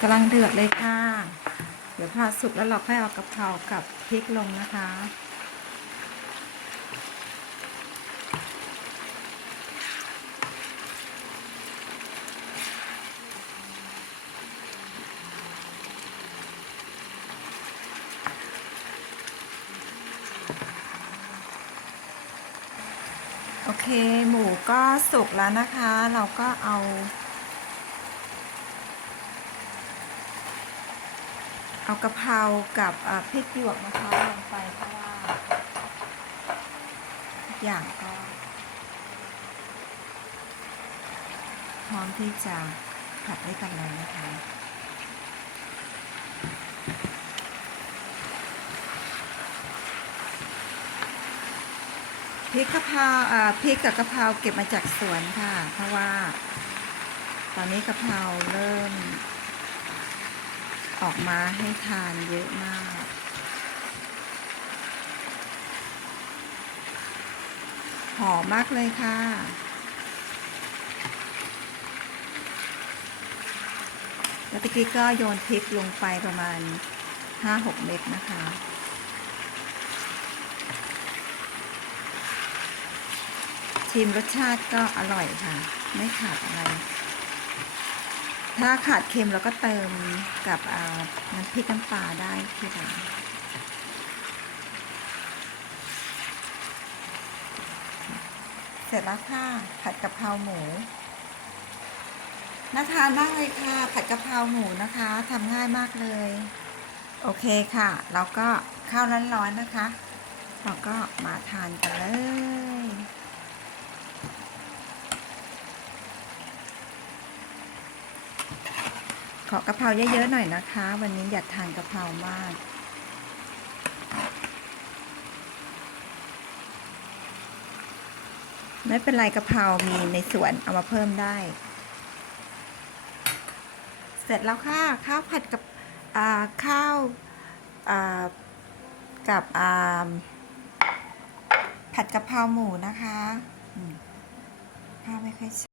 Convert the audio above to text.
กำลังเดือดเลยค่ะ เดี๋ยวพอสุกแล้วเราค่อยเอากะเพรากับพริกลงนะคะ โอเคหมูก็สุกแล้วนะคะ เราก็เอา เอากะเพรากับพริกหยวกนะคะลงไปเพราะว่าทุกอย่างก็พร้อมที่จะผัดด้วยกันแล้วนะคะพริกกะเพราอ่าพริกกับกะเพราเก็บมาจากสวนค่ะ เพราะว่า ตอนนี้กะเพราเริ่ม ออกมาให้ทานเยอะมาก หอมมากเลยค่ะ แล้วตะกี้ก็โยนพริกลงไปประมาณ 5-6 เม็ดนะคะชิมรสชาติก็อร่อยค่ะ ไม่ขาดอะไร ถ้าขาดเค็มเราก็เติมกับน้ำพริกน้ำปลาได้ที่ร้านเสร็จแล้วค่ะ ผัดกะเพราหมูน่าทานมากเลยค่ะ ผัดกะเพราหมูนะคะทำง่ายมากเลย โอเคค่ะ เราก็ข้าวร้อนๆนะคะ เราก็มาทานกันเลย ขอกะเพราเยอะๆหน่อยนะคะ วันนี้อยากทานกะเพรามาก ไม่เป็นไรกะเพรามีในสวนเอามาเพิ่มได้ เสร็จแล้วค่ะ ข้าวผัดกับข้าวกับผัดกะเพราหมูนะคะข้าวไม่ค่อย